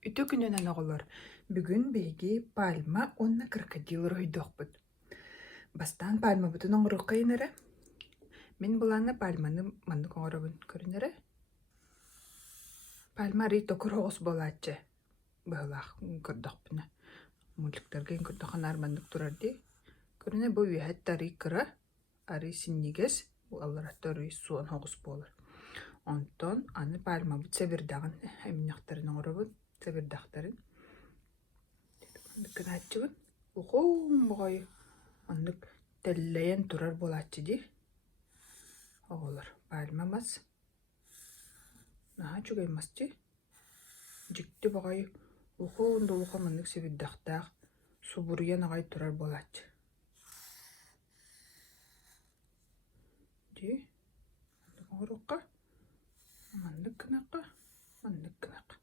Үтө күнүнөн оголор. Бүгүн беги пальма онна крокодил ройдохпут. Бастан пальма бутун оңрукка инере. Мен буланы пальманы маннык оңоробун көрүнере. Пальма рито курогус болачы. Быһылаах көрдөхпүнө. Мультиктерге көрдөханар маннык турарди. Көрүнө бу үйәт тари кыра. Ари синнигес. Бу аллараттар үй суон хогус болар. Онтон аны пальма бут себирдагын эмнехтерин оңоробун. Себирдактарын. Дыкын ачыбын. Ухоом бугай. Оннык теллейен турар болачы ди. Оголор. Пальмамас. Наха чугаймас ди. Жикти бугай. Ухоон долуха маннык себирдактаах. Субурьян агай турар болачы. Ди. Оңорукка. Маннык кынакка. Маннык кынакка.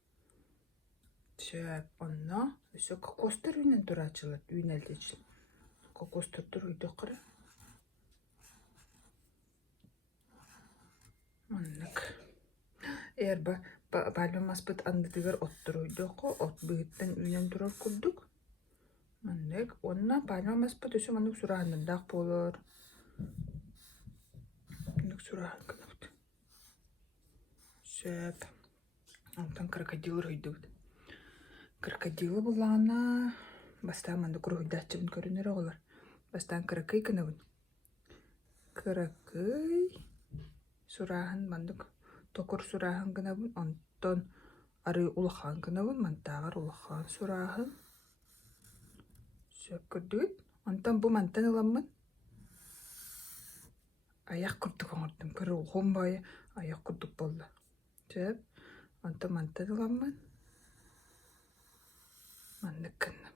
Сөп, онна, өсө кокостер үйнен турачылар, үйнелдечил. Кокостер тур үйді қыры. Маннык. Эрба, пальмамас быт андытыгар оттыр үйді қо, от бұйыттан үйнен турар күрдік. Маннык, онна пальмамас быт өсө маннык сурағандандақ болыр. Маннык сурағын кынапты. Сөп, онтан крокодил үйді бұд. Крокодилы булана бастан манды курухидачыбын көрүнөр оголор. Бастан крокой кынабын. Крокой сурахын мандык токур сурахын кынабын. Онтон ары улахан кынабын. Мантагар улахан сурахын. Сөп көрдүгүт. Онтон бу мантан ыламмын. Аяк курдук оңордум. Көрү ухум бай аяк курдук болду. Сөп. Онтон мантан ыламмын. Маннык кынным.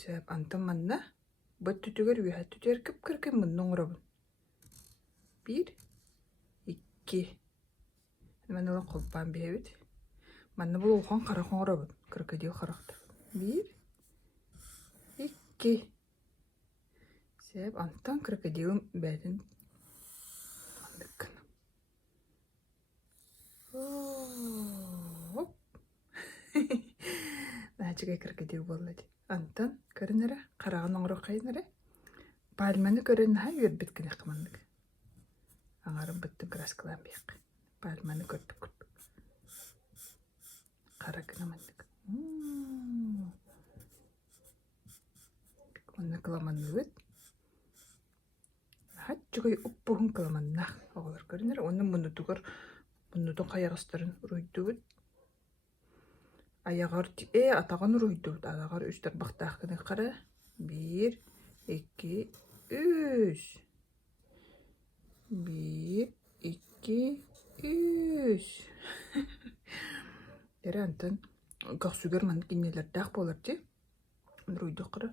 Сөп, антын манна бұт түтігер үйәт түтер кіп-кіркім мұнның ұрабын. 1, 2. Маннала қолпан бейбіт. Манна бұл оған қарақын ұрабын. Крокодил қарақты. 1, 2. Сөп, антын крокодилым бәдін. Маннык кынным. Оп. Начыгай крокодил болады. Антон көрінері, қарағын оңыру қайынері. Пальманы көрін ха өрбіт кіне қымандық. Аңарым бұттың краскалан бейк. Пальманы көрдік. Қара кіне мандық. Онны кыламанны өт. Хат жүгай ұппығын кыламанна. Оғылар көрінері. Оның мұнытығыр, мұнытың қаяғыстарын ұройды өт. Аяғар атаған ұройды. Атағар үстір бақтақ кіні қара. 1, 2, 3. 1, 2, 3. Дәрі антын қақсугер маны кенелерді ақ болар де. Ұройды қара.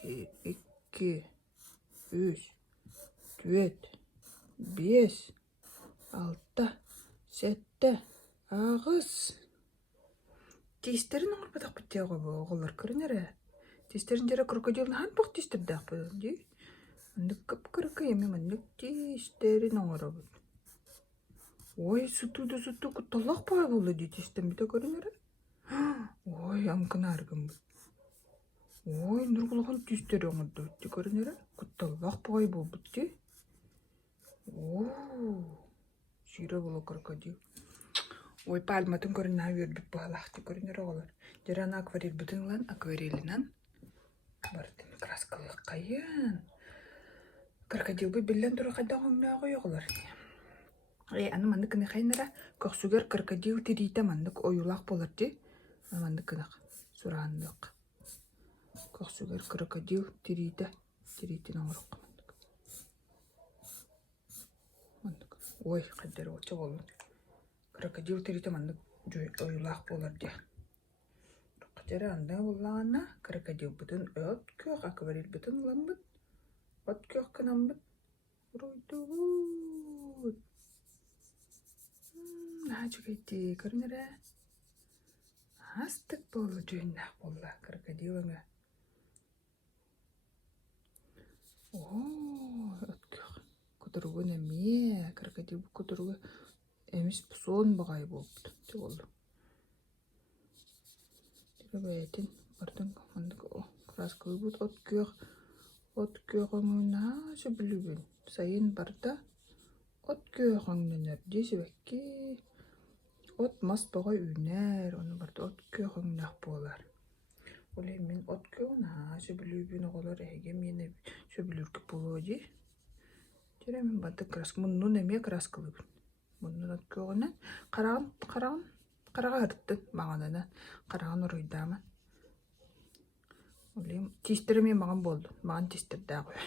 1, 2, 3, 4, 5, 6, 7, ағыз. Тестерін оңыр бадақ бітте оғылар көрінері. Тестерін жері крокодилін хан бұқ тестерді ақ бөді. Мандық кіп-кіркі еме мандық тестерін оңыр бұд. Ой, сұтуды күтталақ бай болды де тестерін біті көрінері. Ой, амкын арғын бұд. Ой, нұрғылған тестері оңырды өтті көрінері. Күтталақ бай болды де. Ой, шире болы крокодил. Ой, пальматын көрінна өрбіп бағалақты көрінер оғылар. Жеран акварель бүтінлан акварелінан бардың краскалық қайын. Крокодил бұл білден тұры қайдан ғымна ғой оғылар. Аны мандық кіні қайынара көксугер крокодил тирейті мандық ойулақ болар де. Мандық кінақ сұрағандық. Көксугер крокодил тирейті. Тирейті наңырыққа мандық. Ой, қайдары өте болын. Крокодил терите мандык ойлақ болар де. Рақытері анда болағына крокодил бұтын өт көк, акварель бұтын ұламбыт. От көк кінамбыт. Ройды бұд. Жүгейті көрінері. Астық болы жүйіннақ болла крокодилыңа. От көк. Күдіргі неме, крокодил бұл күдіргі. Эмис сон багай болупту. Бәйтін бардың мандық краска бұд от күйеқ оңына сөбілігін. Сайын барда от күйеқ оңнанар. Десі бәкке от мас бағай үйнер. Оны барда от күйеқ оңнақ болар. Олай мен от күйеқна сөбілігін оғылар әге мені сөбіліргі болуды. Жері мен барды краска. Мұнның әме краскалығын. Мұнның от күйеқінен Қараға ұрттын мағанына. Қараған ұройдамын. Олайым, тестеріме маған болды. Маған тестерді ағой.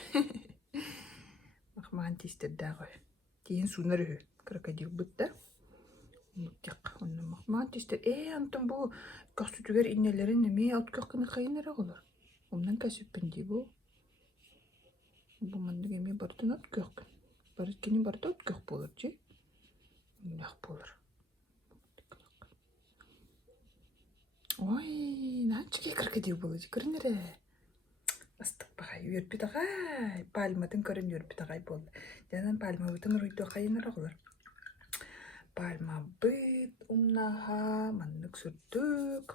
Маған тестерді ағой. Тейін суынар үйі. Крокодил бұтта. Маған тестер. Антон бұл қақсүтігер инелерін неме от көққіні қайынары қолар. Omdan кәсіппінде бұл. Бұл мандық еме бардың от көққін. Барыткені барды от көқ болыр, же? Нақ болыр. Ой, наачке крокодил болады, көрінері. Астық бағай, өрпет ағай. Пальмадан көрін өрпет ағай болды. Жанан пальма бұтын ұройды қайыныр оғылар. Пальма бұт, ұмнаға, маннық сүрдік.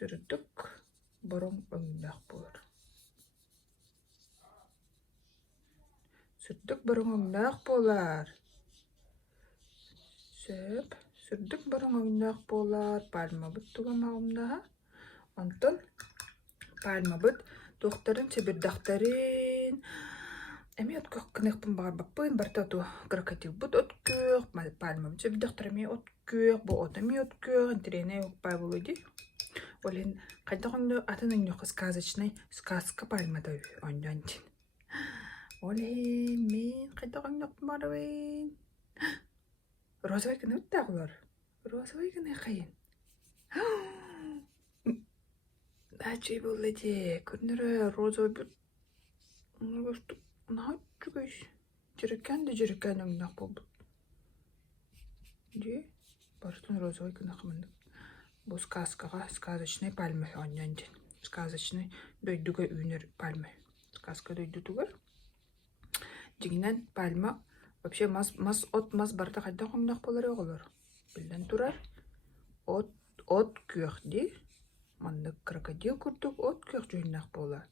Сүрдік, бұрын өңнақ болыр. Сүрдік бұрын өңнақ болар. Сөп. Сүрдік бұрын өңнақ болар. Пальма бұт тұған мағымнаға. Антон, пальма бұт. Доқтарын себірдақтарын. Әме от көк кінекпін бағар бақпын. Барта оту крокодил бұт от көк. Пальма бұт себірдақтар әме от көк. Бұл от әме от көк. Интерене өкпай болуды. Олен қайдағыңды атын өңнеқі сказочный сказка пальмада өңнен. Олен мен қайдағыңды баруын. Розовай кіні өтті ағылар. Розовай кіні қайын. Әчей болды де. Көрінері розовай бұт. Оны көстік. Наға жүгейш. Жүреккен өңнақ болды. Де? Барытын розовай кіні қымындық. Бұл сказкаға сказочный пальмы өңнен. Сказочный дөйдігі үйінер пальмы. Сказка дөйді түгір. Дегінен пальма вообще мас барда қайда қоңнақ болар оғылар. Білден тұрар. От күйек де. Мандық крокодил күрдік от күйек жойнақ болар.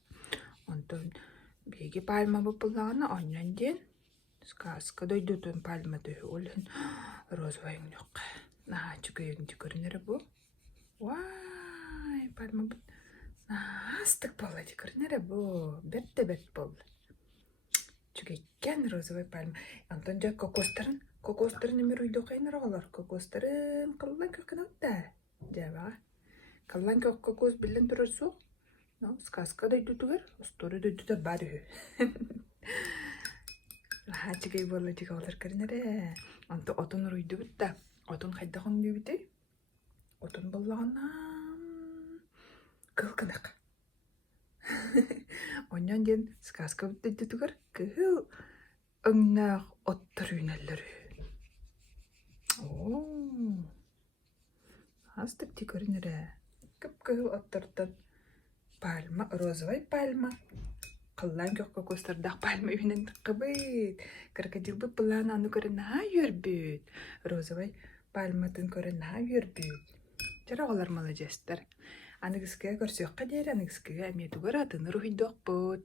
Онтын беге пальма бұпылағына оннан ден. Сказка дөйді түн пальма дөй. Олын розовай өңнеқ. Жүгі егінді көрінері бұл. Вай, пальма бұт. Астық болады көрінері бұл. Бәтті болды. Жүгейкен розовай пальма. Антон жа кокостарын емер үйді қайыныр оғалар. Кокостарын қыллан көкін атта. Жабаға. Қыллан кокос білден тұрар соқ. Сказка дөйді түгер. Осторы дөйді да бар үй. Жүгей болы жүге олар көрінері. Антон отын үйді бұтта. Отын қайда қоңды біті? Отын болағына қылқынық. Оннан ден сказка бұттайды түгір, кіл өңнақ оттыр үйнәлері. Астық те көрінірі. Кіп-кіл оттырдың. Пальма, розовай пальма. Қыллан көкке көстірдақ пальма үйнен қыбыт. Крокодил бұт бұлан аны көрін үйірбіт. Розовай пальматын көрін үйірбіт. Жара олар молодецтер. Анығызға көрсеққа дейір, анығызға әметугір атыныр үйдоқ бұд.